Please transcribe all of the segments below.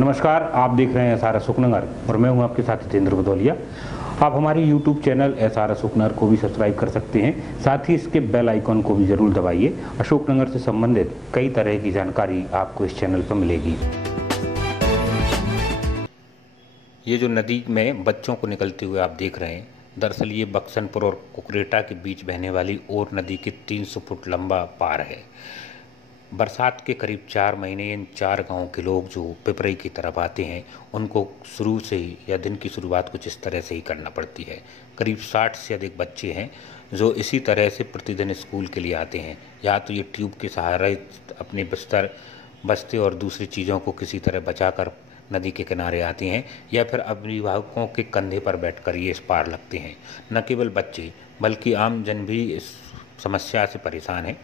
नमस्कार, आप देख रहे हैं एसआर अशोकनगर और मैं हूं आपके साथ जितेंद्र भदौलिया। आप हमारे YouTube चैनल एसआर अशोकनगर को भी सब्सक्राइब कर सकते हैं, साथ ही इसके बेल आइकॉन को भी जरूर दबाइए। अशोकनगर से संबंधित कई तरह की जानकारी आपको इस चैनल पर मिलेगी। ये जो नदी में बच्चों को निकलते हुए आप देख रहे हैं, दरअसल ये बक्सनपुर और कुकरेटा के बीच बहने वाली और नदी के 300 फुट लंबा पार है। बरसात के करीब 4 महीने इन 4 गांव के लोग जो पिपरई की तरफ आते हैं, उनको शुरू से ही या दिन की शुरुआत कुछ इस तरह से ही करना पड़ती है। करीब 60 से अधिक बच्चे हैं जो इसी तरह से प्रतिदिन स्कूल के लिए आते हैं। या तो ये ट्यूब के सहारे अपने बिस्तर, बस्ते और दूसरी चीज़ों को किसी तरह बचाकर नदी के किनारे आती हैं, या फिर अभिभावकों के कंधे पर बैठकर ये इस पार लगते हैं। न केवल बच्चे बल्कि आम जन भी इस समस्या से परेशान है।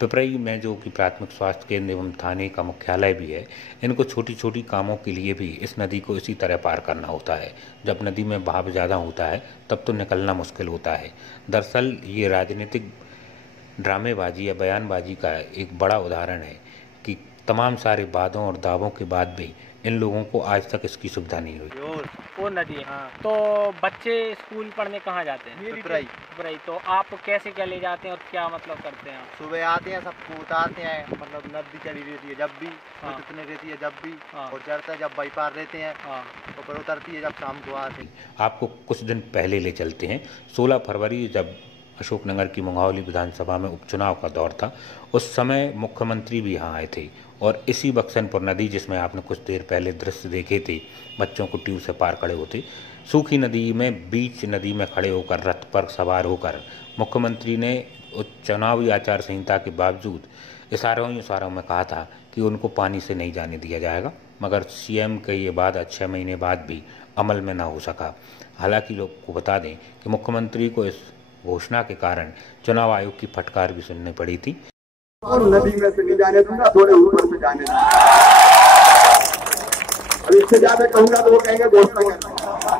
पिपरई में जो कि प्राथमिक स्वास्थ्य केंद्र एवं थाने का मुख्यालय भी है, इनको छोटी छोटी कामों के लिए भी इस नदी को इसी तरह पार करना होता है। जब नदी में बहाव ज़्यादा होता है तब तो निकलना मुश्किल होता है। दरअसल ये राजनीतिक ड्रामेबाजी या बयानबाजी का एक बड़ा उदाहरण है कि तमाम सारे वादों और दावों के बाद भी इन लोगों को आज तक इसकी सुविधा नहीं हुई। वो नदी है। हाँ। तो बच्चे स्कूल पढ़ने कहाँ जाते हैं? पिपराई। तो आप कैसे क्या ले जाते हैं और क्या मतलब करते हैं? सुबह आते हैं, सबको उतारते हैं, मतलब नदी चली रहती है जब भी, हाँ। उतने रहती है जब भी, हाँ। और चढ़ता है जब बाई पार रहते हैं। हाँ। तो फिर उतरती है जब शाम को आते हैं। आपको कुछ दिन पहले ले चलते हैं। 16 फरवरी जब अशोकनगर की मुंगावली विधानसभा में उपचुनाव का दौर था, उस समय मुख्यमंत्री भी यहाँ आए थे और इसी बक्सनपुर नदी, जिसमें आपने कुछ देर पहले दृश्य देखे थे, बच्चों को ट्यूब से पार खड़े होते, सूखी नदी में बीच नदी में खड़े होकर रथ पर सवार होकर मुख्यमंत्री ने चुनावी आचार संहिता के बावजूद इशारों में कहा था कि उनको पानी से नहीं जाने दिया जाएगा, मगर सीएम के ये वादा 6 महीने बाद भी अमल में ना हो सका। हालांकि लोग को बता दें कि मुख्यमंत्री को इस घोषणा के कारण चुनाव आयोग की फटकार भी सुननी पड़ी थी। और नदी में से नहीं जाने दूंगा, थोड़े ऊपर से जाने दूंगा। अब इससे ज्यादा कहूंगा तो वो कहेंगे घोषणा करना।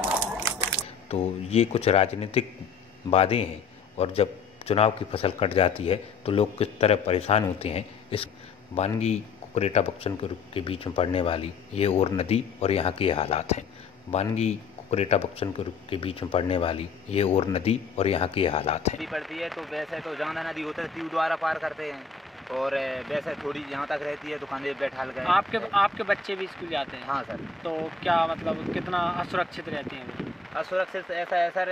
तो ये कुछ राजनीतिक वादे हैं, और जब चुनाव की फसल कट जाती है तो लोग किस तरह परेशान होते हैं। इस बानगी कुकरेटा बक्सनपुर के बीच में पड़ने वाली ये और नदी और यहाँ के हालात हैं। बानगी कुकरेटा बक्सनपुर के बीच में पड़ने वाली ये और नदी और यहाँ के हालात हैं। नदी पड़ती है तो वैसे तो ज्यादा नदी होता है, ट्यूब द्वारा पार करते हैं, और वैसे थोड़ी यहाँ तक रहती है तो कंधे बैठा गए। आपके बच्चे भी स्कूल जाते हैं? हाँ सर। तो क्या मतलब कितना असुरक्षित रहते हैं? असुरक्षित ऐसा है सर,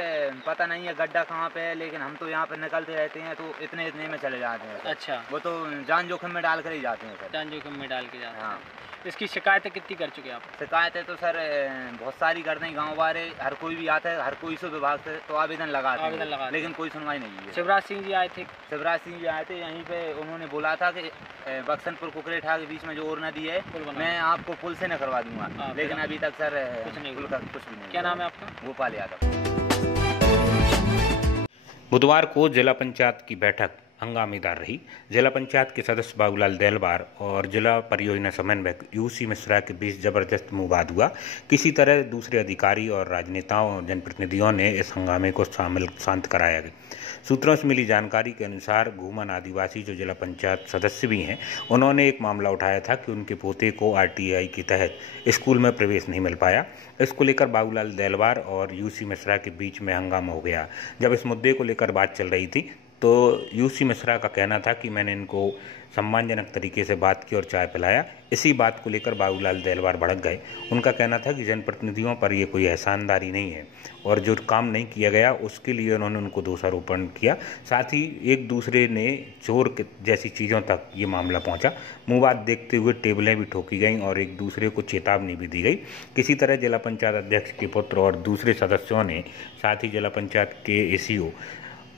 पता नहीं है गड्ढा कहाँ पे है, लेकिन हम तो यहाँ पे निकलते रहते हैं तो इतने में चले जाते हैं। अच्छा। वो तो जान जोखिम में डाल कर ही जाते हैं सर। जान जोखिम में डाल के जाते हैं। हाँ। इसकी शिकायतें कितनी कर चुके हैं आप? शिकायतें तो सर बहुत सारी करते हैं, गाँव वाले हर कोई भी आता है, हर कोई से विभाग से तो आवेदन लगाते हैं, लेकिन कोई सुनवाई नहीं है। शिवराज सिंह जी आए थे? शिवराज सिंह जी आए थे, यहीं पे उन्होंने बोला था कि बक्सनपुर कुकरेठा के बीच में जो और नदी है मैं आपको पुल से न करवा दूंगा, लेकिन अभी तक सर कुछ भी नहीं। क्या नाम है आपका? गोपाल यादव। बुधवार को जिला पंचायत की बैठक हंगामेदार रही। जिला पंचायत के सदस्य बाबूलाल देलवार और जिला परियोजना समन्वयक यूसी मिश्रा के बीच जबरदस्त मुवाद हुआ। किसी तरह दूसरे अधिकारी और राजनेताओं और जनप्रतिनिधियों ने इस हंगामे को शांत कराया गया। सूत्रों से मिली जानकारी के अनुसार घूमन आदिवासी जो जिला पंचायत सदस्य भी हैं, उन्होंने एक मामला उठाया था कि उनके पोते को आरटीआई के तहत स्कूल में प्रवेश नहीं मिल पाया। इसको लेकर बाबूलाल देलवार और यूसी मिश्रा के बीच में हंगामा हो गया। जब इस मुद्दे को लेकर बात चल रही थी तो यूसी मिश्रा का कहना था कि मैंने इनको सम्मानजनक तरीके से बात की और चाय पिलाया। इसी बात को लेकर बाबूलाल देलवार भड़क गए। उनका कहना था कि जनप्रतिनिधियों पर ये कोई एहसानदारी नहीं है और जो काम नहीं किया गया उसके लिए उन्होंने उनको दोषारोपण किया। साथ ही एक दूसरे ने चोर जैसी चीज़ों तक ये मामला पहुंचा। मुवाद देखते हुए टेबलें भी ठोकी गईं और एक दूसरे को चेतावनी भी दी गई। किसी तरह जिला पंचायत अध्यक्ष के पुत्र और दूसरे सदस्यों ने, साथ ही जिला पंचायत के एसीओ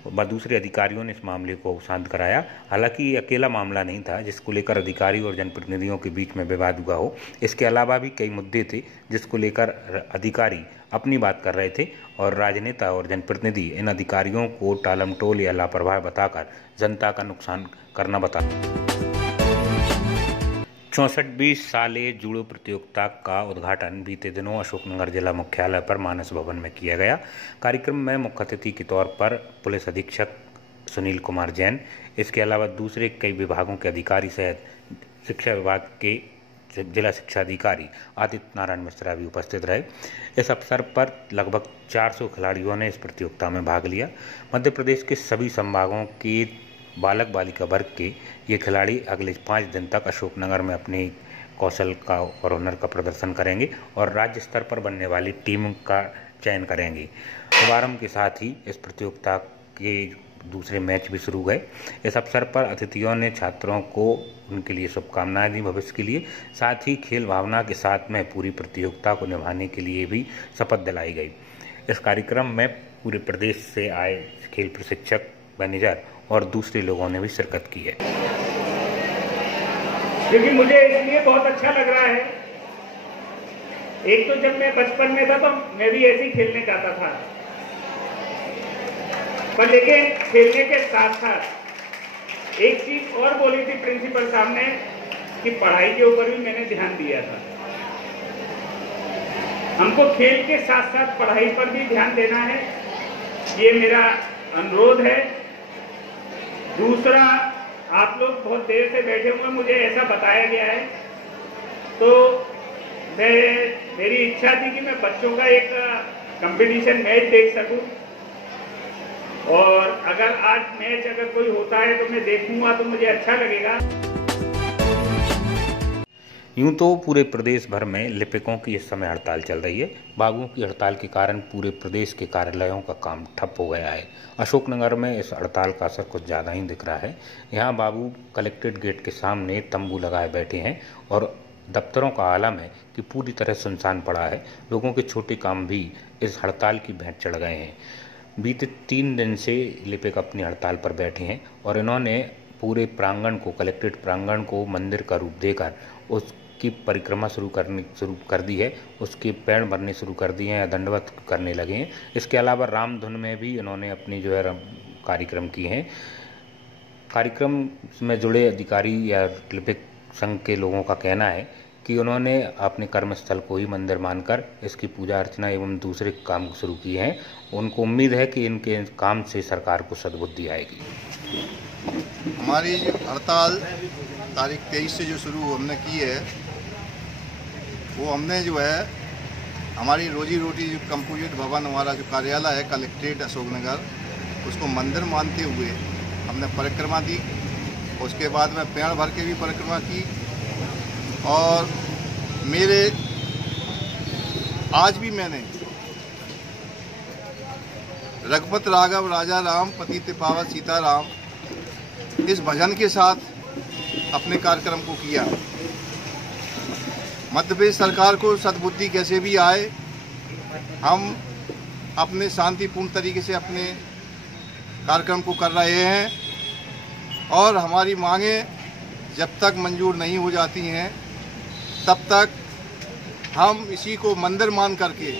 व दूसरे अधिकारियों ने इस मामले को शांत कराया। हालांकि ये अकेला मामला नहीं था जिसको लेकर अधिकारी और जनप्रतिनिधियों के बीच में विवाद हुआ हो। इसके अलावा भी कई मुद्दे थे जिसको लेकर अधिकारी अपनी बात कर रहे थे और राजनेता और जनप्रतिनिधि इन अधिकारियों को टालमटोल या लापरवाह बताकर जनता का नुकसान करना बता। 64वीं साले जूडो प्रतियोगिता का उद्घाटन बीते दिनों अशोकनगर जिला मुख्यालय पर मानस भवन में किया गया। कार्यक्रम में मुख्य अतिथि के तौर पर पुलिस अधीक्षक सुनील कुमार जैन, इसके अलावा दूसरे कई विभागों के अधिकारी सहित शिक्षा विभाग के जिला शिक्षा अधिकारी आदित्य नारायण मिश्रा भी उपस्थित रहे। इस अवसर पर लगभग 400 खिलाड़ियों ने इस प्रतियोगिता में भाग लिया। मध्य प्रदेश के सभी संभागों के बालक बालिका वर्ग के ये खिलाड़ी अगले 5 दिन तक अशोकनगर में अपने कौशल का और हुनर का प्रदर्शन करेंगे और राज्य स्तर पर बनने वाली टीम का चयन करेंगे। शुभारंभ के साथ ही इस प्रतियोगिता के दूसरे मैच भी शुरू गए। इस अवसर पर अतिथियों ने छात्रों को उनके लिए शुभकामनाएं दी भविष्य के लिए। साथ ही खेल भावना के साथ में पूरी प्रतियोगिता को निभाने के लिए भी शपथ दिलाई गई। इस कार्यक्रम में पूरे प्रदेश से आए खेल प्रशिक्षक, मैनेजर और दूसरे लोगों ने भी शिरकत की है। क्योंकि मुझे इसलिए बहुत अच्छा लग रहा है, एक तो जब मैं बचपन में था तो मैं भी ऐसे ही खेलने जाता था, पर लेकिन खेलने के साथ साथ एक चीज और बोली थी प्रिंसिपल साहब ने कि पढ़ाई के ऊपर भी मैंने ध्यान दिया था। हमको खेल के साथ साथ पढ़ाई पर भी ध्यान देना है, ये मेरा अनुरोध है। दूसरा, आप लोग बहुत देर से बैठे हुए, मुझे ऐसा बताया गया है, तो मेरी इच्छा थी कि मैं बच्चों का एक कंपटीशन मैच देख सकूं, और अगर आज मैच अगर कोई होता है तो मैं देखूंगा तो मुझे अच्छा लगेगा। यूं तो पूरे प्रदेश भर में लिपिकों की इस समय हड़ताल चल रही है। बाबू की हड़ताल के कारण पूरे प्रदेश के कार्यालयों का काम ठप हो गया है। अशोकनगर में इस हड़ताल का असर कुछ ज़्यादा ही दिख रहा है। यहाँ बाबू कलेक्ट्रेट गेट के सामने तंबू लगाए बैठे हैं और दफ्तरों का आलम है कि पूरी तरह सुनसान पड़ा है। लोगों के छोटे काम भी इस हड़ताल की भेंट चढ़ गए हैं। बीते 3 दिन से लिपिक अपनी हड़ताल पर बैठे हैं और इन्होंने पूरे प्रांगण को, कलेक्ट्रेट प्रांगण को मंदिर का रूप देकर उसकी परिक्रमा शुरू कर दी है। उसके पैर भरने शुरू कर दिए हैं या दंडवत करने लगे हैं। इसके अलावा रामधुन में भी इन्होंने अपनी जो है कार्यक्रम किए हैं। कार्यक्रम में जुड़े अधिकारी या लिपिक संघ के लोगों का कहना है कि उन्होंने अपने कर्मस्थल को ही मंदिर मानकर इसकी पूजा अर्चना एवं दूसरे काम शुरू किए हैं। उनको उम्मीद है कि इनके काम से सरकार को सद्बुद्धि आएगी। हमारी हड़ताल तारीख 23 से जो शुरू हमने की है, वो हमने जो है हमारी रोजी रोटी जो कंपोजिट भवन, हमारा जो कार्यालय है कलेक्ट्रेट अशोकनगर, उसको मंदिर मानते हुए हमने परिक्रमा दी। उसके बाद में पेड़ भर के भी परिक्रमा की और आज भी मैंने रघुपत राघव राजा राम पतित पावन सीताराम इस भजन के साथ अपने कार्यक्रम को किया। मध्य प्रदेश सरकार को सद्बुद्धि कैसे भी आए, हम अपने शांतिपूर्ण तरीके से अपने कार्यक्रम को कर रहे हैं और हमारी मांगें जब तक मंजूर नहीं हो जाती हैं तब तक हम इसी को मंदिर मान करके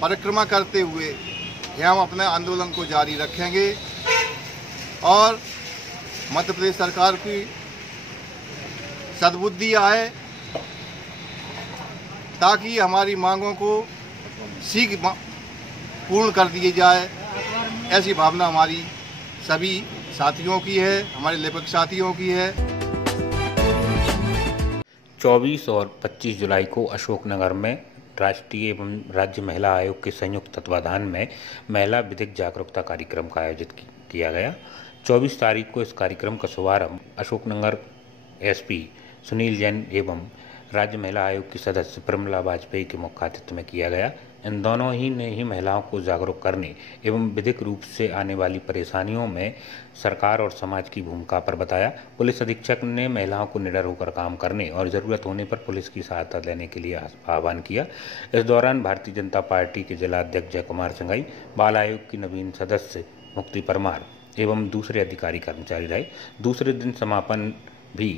परिक्रमा करते हुए हम अपने आंदोलन को जारी रखेंगे और मध्य प्रदेश सरकार की सद्बुद्धि आए ताकि हमारी मांगों को शीघ्र पूर्ण कर दिए जाए। ऐसी भावना हमारी सभी साथियों की है, हमारे लेखक साथियों की है। 24 और 25 जुलाई को अशोकनगर में राष्ट्रीय एवं राज्य महिला आयोग के संयुक्त तत्वाधान में महिला विधिक जागरूकता कार्यक्रम का आयोजित किया गया। 24 तारीख को इस कार्यक्रम का शुभारंभ अशोकनगर एसपी सुनील जैन एवं राज्य महिला आयोग की सदस्य प्रमिला वाजपेयी के मुख्य आतिथ्य में किया गया। इन दोनों ही ने ही महिलाओं को जागरूक करने एवं विधिक रूप से आने वाली परेशानियों में सरकार और समाज की भूमिका पर बताया। पुलिस अधीक्षक ने महिलाओं को निडर होकर काम करने और ज़रूरत होने पर पुलिस की सहायता लेने के लिए आह्वान किया। इस दौरान भारतीय जनता पार्टी के जिला अध्यक्ष जय कुमार संघाई, बाल आयोग की नवीन सदस्य मुक्ति परमार एवं दूसरे अधिकारी कर्मचारी रहे। दूसरे दिन समापन भी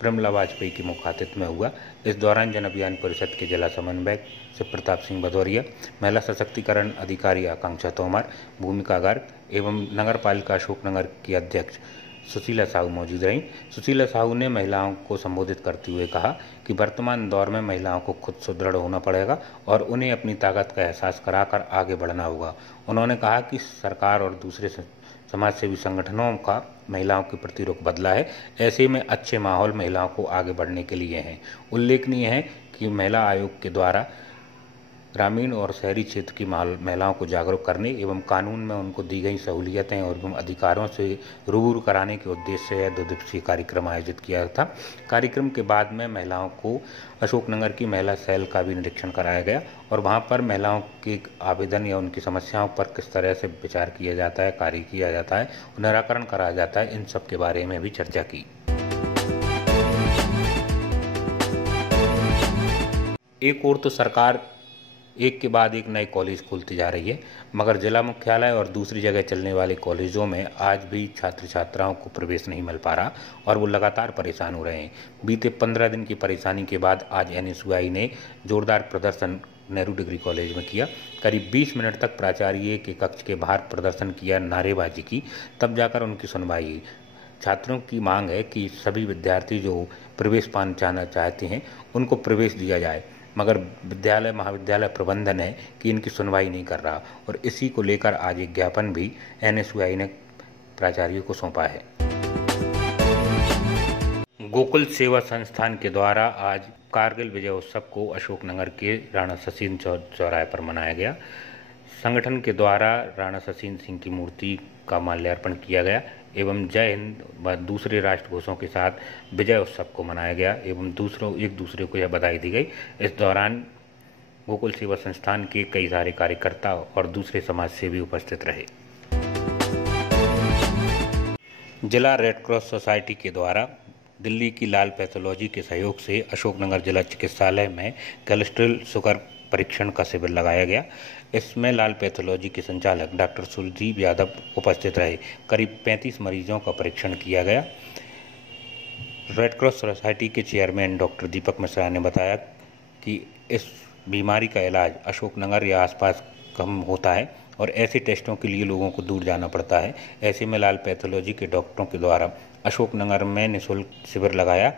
प्रमिला वाजपेयी के मुख्य आतिथ्य में हुआ। इस दौरान जन अभियान परिषद के जिला समन्वयक शिव प्रताप सिंह भदौरिया, महिला सशक्तिकरण अधिकारी आकांक्षा तोमर, भूमिका गर्ग एवं नगर पालिका अशोकनगर की अध्यक्ष सुशीला साहू मौजूद रहीं। सुशीला साहू ने महिलाओं को संबोधित करते हुए कहा कि वर्तमान दौर में महिलाओं को खुद सुदृढ़ होना पड़ेगा और उन्हें अपनी ताकत का एहसास कराकर आगे बढ़ना होगा। उन्होंने कहा कि सरकार और दूसरे समाजसेवी संगठनों का महिलाओं के प्रति रुख बदला है। ऐसे में अच्छे माहौल महिलाओं को आगे बढ़ने के लिए हैं। उल्लेखनीय है कि महिला आयोग के द्वारा ग्रामीण और शहरी क्षेत्र की महिलाओं को जागरूक करने एवं कानून में उनको दी गई सहूलियतें और एवं अधिकारों से रूबरू कराने के उद्देश्य से यह 2 दिवसीय कार्यक्रम आयोजित किया था। कार्यक्रम के बाद में महिलाओं को अशोकनगर की महिला सेल का भी निरीक्षण कराया गया और वहां पर महिलाओं के आवेदन या उनकी समस्याओं पर किस तरह से विचार किया जाता है, कार्य किया जाता है, निराकरण कराया जाता है, इन सब के बारे में भी चर्चा की। एक और तो सरकार एक के बाद एक नए कॉलेज खोलती जा रही है, मगर जिला मुख्यालय और दूसरी जगह चलने वाले कॉलेजों में आज भी छात्र छात्राओं को प्रवेश नहीं मिल पा रहा और वो लगातार परेशान हो रहे हैं। बीते 15 दिन की परेशानी के बाद आज NSUI ने जोरदार प्रदर्शन नेहरू डिग्री कॉलेज में किया। करीब 20 मिनट तक प्राचार्य के कक्ष के बाहर प्रदर्शन किया, नारेबाजी की, तब जाकर उनकी सुनवाई हुई। छात्रों की मांग है कि सभी विद्यार्थी जो प्रवेश पाना चाहते हैं उनको प्रवेश दिया जाए, मगर विद्यालय महाविद्यालय प्रबंधन है कि इनकी सुनवाई नहीं कर रहा और इसी को लेकर आज एक ज्ञापन भी NSUI ने प्राचार्यों को सौंपा है। गोकुल सेवा संस्थान के द्वारा आज कारगिल विजय उत्सव को अशोकनगर के राणा शशीन चौराहे पर मनाया गया। संगठन के द्वारा राणा शशीन सिंह की मूर्ति का माल्यार्पण किया गया एवं जय हिंद व दूसरे राष्ट्र घोषों के साथ विजय उत्सव को मनाया गया एवं एक दूसरे को यह बधाई दी गई। इस दौरान गोकुल सेवा संस्थान के कई सारे कार्यकर्ता और दूसरे समाजसेवी उपस्थित रहे। जिला रेड क्रॉस सोसाइटी के द्वारा दिल्ली की लाल पैथोलॉजी के सहयोग से अशोकनगर जिला चिकित्सालय में कोलेस्ट्रॉल शुगर परीक्षण का शिविर लगाया गया। इसमें लाल पैथोलॉजी के संचालक डॉक्टर सुरजीत यादव उपस्थित रहे। करीब 35 मरीजों का परीक्षण किया गया। रेड क्रॉस सोसाइटी के चेयरमैन डॉक्टर दीपक मिश्रा ने बताया कि इस बीमारी का इलाज अशोकनगर या आसपास कम होता है और ऐसे टेस्टों के लिए लोगों को दूर जाना पड़ता है। ऐसे में लाल पैथोलॉजी के डॉक्टरों के द्वारा अशोकनगर में निःशुल्क शिविर लगाया।